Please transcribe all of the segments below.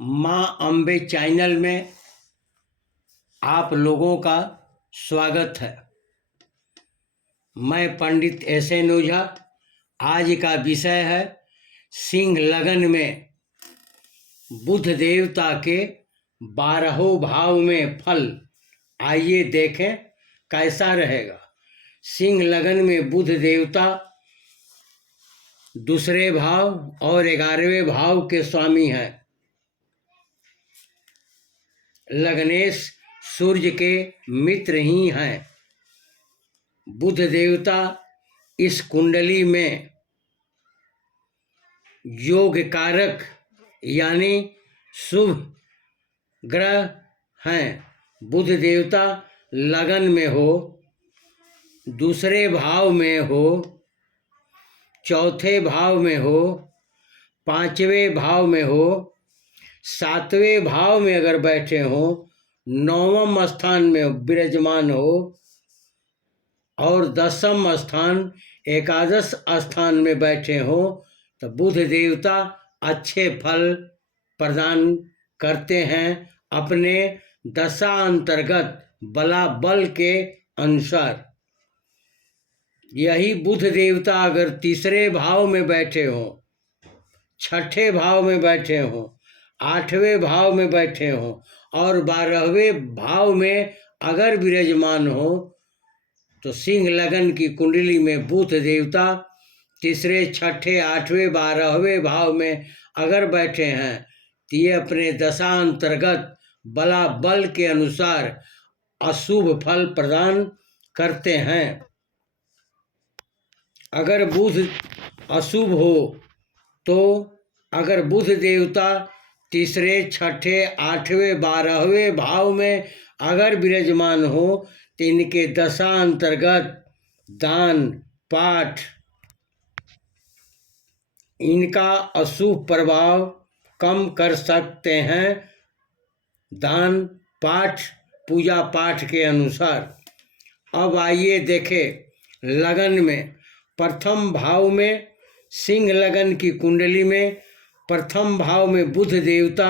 माँ अम्बे चैनल में आप लोगों का स्वागत है। मैं पंडित एस.एन. ओझा। आज का विषय है सिंह लगन में बुध देवता के 12 भाव में फल। आइए देखें कैसा रहेगा। सिंह लगन में बुध देवता दूसरे भाव और 11वें भाव के स्वामी हैं। लग्नेश सूर्य के मित्र ही हैं। बुध देवता इस कुंडली में योग कारक यानी शुभ ग्रह हैं। बुध देवता लगन में हो, दूसरे भाव में हो, चौथे भाव में हो, 5वें भाव में हो, 7वें भाव में अगर बैठे हो, 9वें स्थान में विराजमान हो और 10वें स्थान एकादश स्थान में बैठे हो तो बुध देवता अच्छे फल प्रदान करते हैं अपने दशा अंतर्गत बलाबल के अनुसार। यही बुध देवता अगर तीसरे भाव में बैठे हो, छठे भाव में बैठे हो, 8वें भाव में बैठे हो और 12वें भाव में अगर विराजमान हो तो सिंह लगन की कुंडली में बुध देवता तीसरे, छठे, 8वें, 12वें भाव में अगर बैठे हैं तो ये अपने दशा अंतर्गत बलाबल के अनुसार अशुभ फल प्रदान करते हैं। अगर बुध अशुभ हो तो अगर बुध देवता तीसरे, छठे, 8वें, 12वें भाव में अगर विराजमान हो तो इनके दशा अंतर्गत दान पाठ इनका अशुभ प्रभाव कम कर सकते हैं दान पाठ पूजा पाठ के अनुसार। अब आइए देखें लगन में प्रथम भाव में सिंह लगन की कुंडली में प्रथम भाव में बुध देवता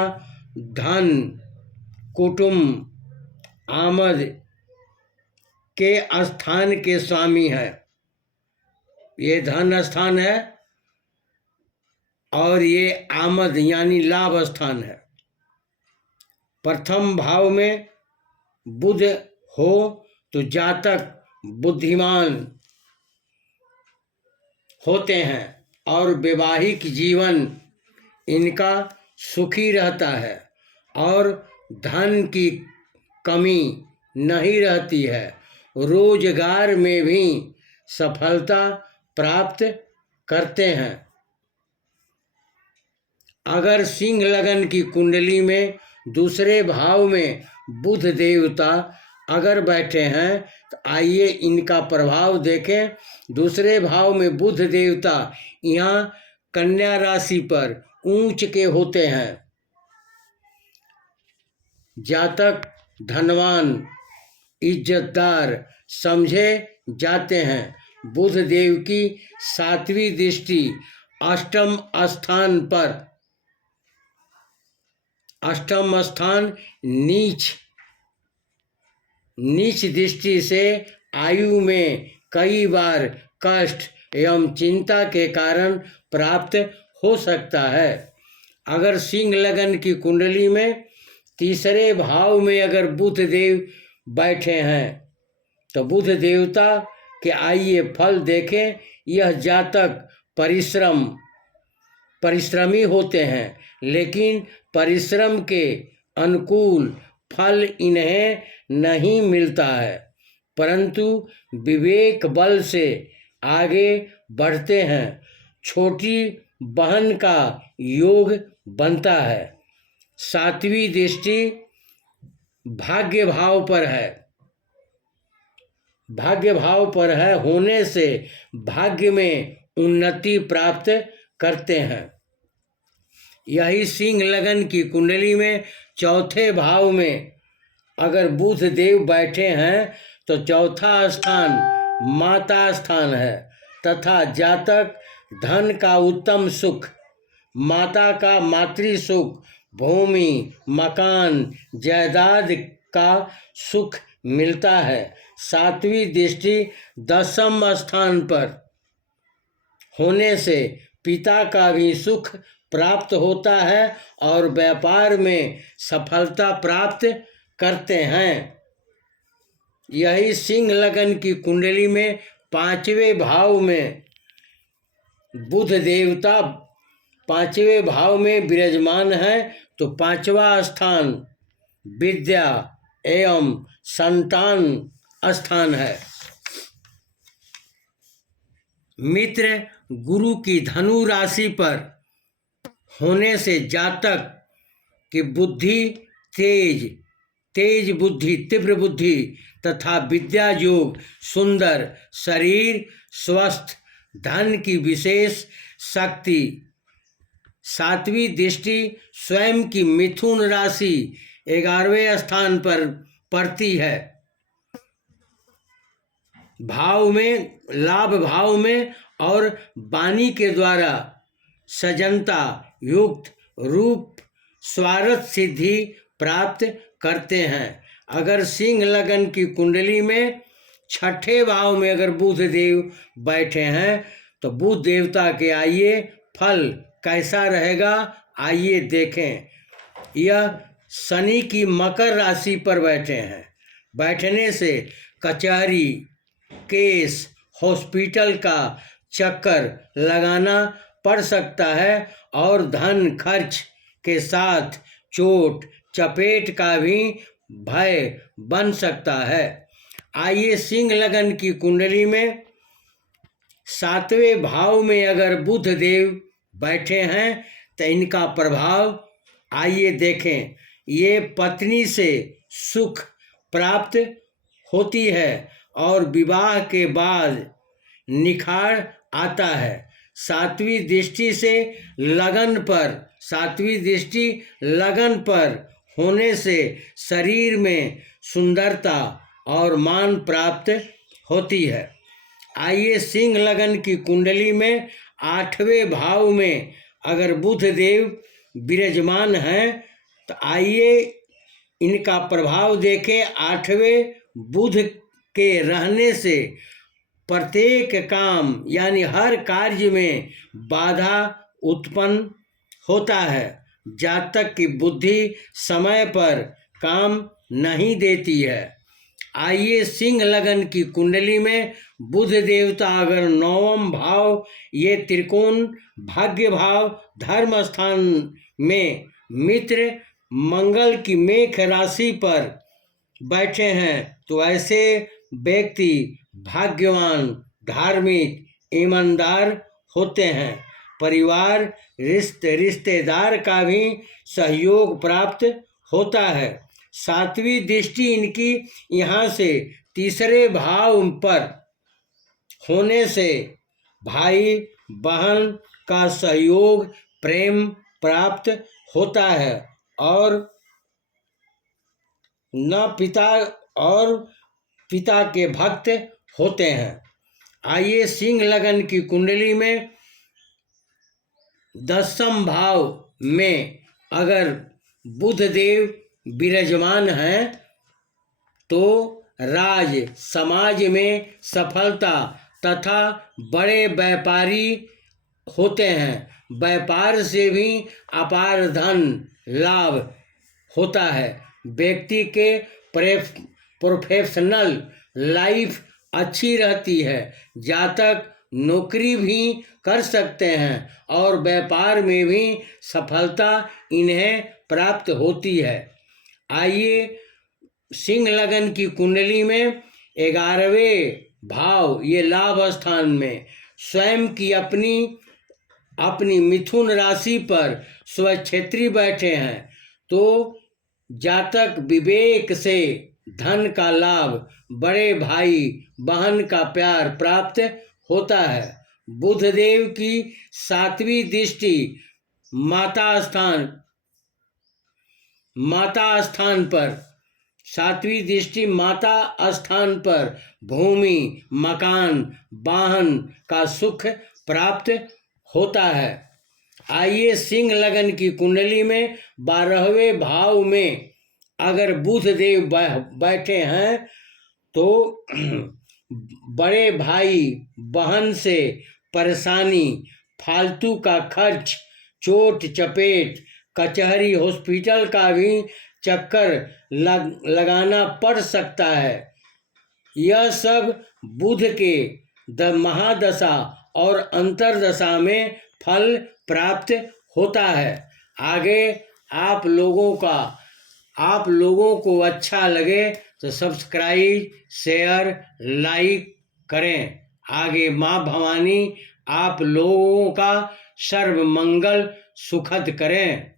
धन कुटुंब आमद के स्थान के स्वामी है। ये धन स्थान है और ये आमद यानी लाभ स्थान है। प्रथम भाव में बुध हो तो जातक बुद्धिमान होते हैं और वैवाहिक जीवन इनका सुखी रहता है और धन की कमी नहीं रहती है। रोजगार में भी सफलता प्राप्त करते हैं। अगर सिंह लगन की कुंडली में दूसरे भाव में बुध देवता अगर बैठे हैं तो आइए इनका प्रभाव देखें। दूसरे भाव में बुध देवता यहाँ कन्या राशि पर ऊंच के होते हैं। जातक धनवान इज्जतदार समझे जाते हैं। बुध देव की 7वीं दृष्टि अष्टम स्थान पर, अष्टम स्थान नीच दृष्टि से आयु में कई बार कष्ट एवं चिंता के कारण प्राप्त हो सकता है। अगर सिंह लगन की कुंडली में तीसरे भाव में अगर बुध देव बैठे हैं तो बुध देवता के आइए फल देखें। यह जातक परिश्रमी होते हैं लेकिन परिश्रम के अनुकूल फल इन्हें नहीं मिलता है, परंतु विवेक बल से आगे बढ़ते हैं। छोटी बहन का योग बनता है। 7वीं दृष्टि भाग्य भाव पर है। भाग्य भाव पर है होने से भाग्य में उन्नति प्राप्त करते हैं। यही सिंह लगन की कुंडली में चौथे भाव में अगर बुध देव बैठे हैं तो चौथा स्थान माता स्थान है तथा जातक धन का उत्तम सुख, माता का मातृ सुख, भूमि, मकान, जायदाद का सुख मिलता है। सातवीं दृष्टि 10वें स्थान पर होने से पिता का भी सुख प्राप्त होता है और व्यापार में सफलता प्राप्त करते हैं। यही सिंह लगन की कुंडली में 5वें भाव में बुध देवता 5वें भाव में विराजमान है, तो 5वां स्थान विद्या एवं संतान स्थान है। मित्र गुरु की धनु राशि पर होने से जातक की बुद्धि तेज बुद्धि, तीव्र बुद्धि तथा विद्या योग, सुंदर शरीर, स्वस्थ, धन की विशेष शक्ति। सातवीं दृष्टि स्वयं की मिथुन राशि 11वें स्थान पर पड़ती है। भाव में, लाभ भाव में और वाणी के द्वारा सजनता युक्त रूप स्वार्थ सिद्धि प्राप्त करते हैं। अगर सिंह लगन की कुंडली में 6ठे भाव में अगर बुध देव बैठे हैं तो बुध देवता के आइए फल कैसा रहेगा, आइए देखें। यह शनि की मकर राशि पर बैठे हैं। बैठने से कचहरी, केस, हॉस्पिटल का चक्कर लगाना पड़ सकता है और धन खर्च के साथ चोट चपेट का भी भय बन सकता है। आइए सिंह लगन की कुंडली में 7वें भाव में अगर बुध देव बैठे हैं तो इनका प्रभाव आइए देखें। ये पत्नी से सुख प्राप्त होती है और विवाह के बाद निखार आता है। सातवीं दृष्टि लगन पर होने से शरीर में सुंदरता और मान प्राप्त होती है। आइए सिंह लगन की कुंडली में 8वें भाव में अगर बुध देव विराजमान हैं तो आइए इनका प्रभाव देखें। 8वें बुध के रहने से प्रत्येक काम यानी हर कार्य में बाधा उत्पन्न होता है। जातक की बुद्धि समय पर काम नहीं देती है। आइए सिंह लगन की कुंडली में बुध देवता अगर 9वां भाव, ये त्रिकोण भाग्य भाव धर्म स्थान में मित्र मंगल की मेष राशि पर बैठे हैं तो ऐसे व्यक्ति भाग्यवान, धार्मिक, ईमानदार होते हैं। परिवार, रिश्तेदार का भी सहयोग प्राप्त होता है। 7वीं दृष्टि इनकी यहाँ से 3रे भाव पर होने से भाई बहन का सहयोग, प्रेम प्राप्त होता है और पिता के भक्त होते हैं। आइए सिंह लगन की कुंडली में 10वें भाव में अगर बुध देव विराजमान हैं तो राज समाज में सफलता तथा बड़े व्यापारी होते हैं। व्यापार से भी अपार धन लाभ होता है। व्यक्ति के प्रोफेशनल लाइफ अच्छी रहती है। जातक नौकरी भी कर सकते हैं और व्यापार में भी सफलता इन्हें प्राप्त होती है। आइए सिंह लगन की कुंडली में 11वें भाव, ये लाभ स्थान में स्वयं की अपनी मिथुन राशि पर स्वक्षेत्री बैठे हैं तो जातक विवेक से धन का लाभ, बड़े भाई बहन का प्यार प्राप्त होता है। बुध देव की 7वीं दृष्टि माता स्थान पर भूमि, मकान, वाहन का सुख प्राप्त होता है। आइए सिंह लगन की कुंडली में 12वें भाव में अगर बुध देव बैठे हैं तो बड़े भाई बहन से परेशानी, फालतू का खर्च, चोट चपेट, कचहरी हॉस्पिटल का भी चक्कर लगाना पड़ सकता है। यह सब बुध के महादशा और अंतरदशा में फल प्राप्त होता है। आगे आप लोगों को अच्छा लगे तो सब्सक्राइब, शेयर, लाइक करें। आगे माँ भवानी आप लोगों का सर्व मंगल सुखद करें।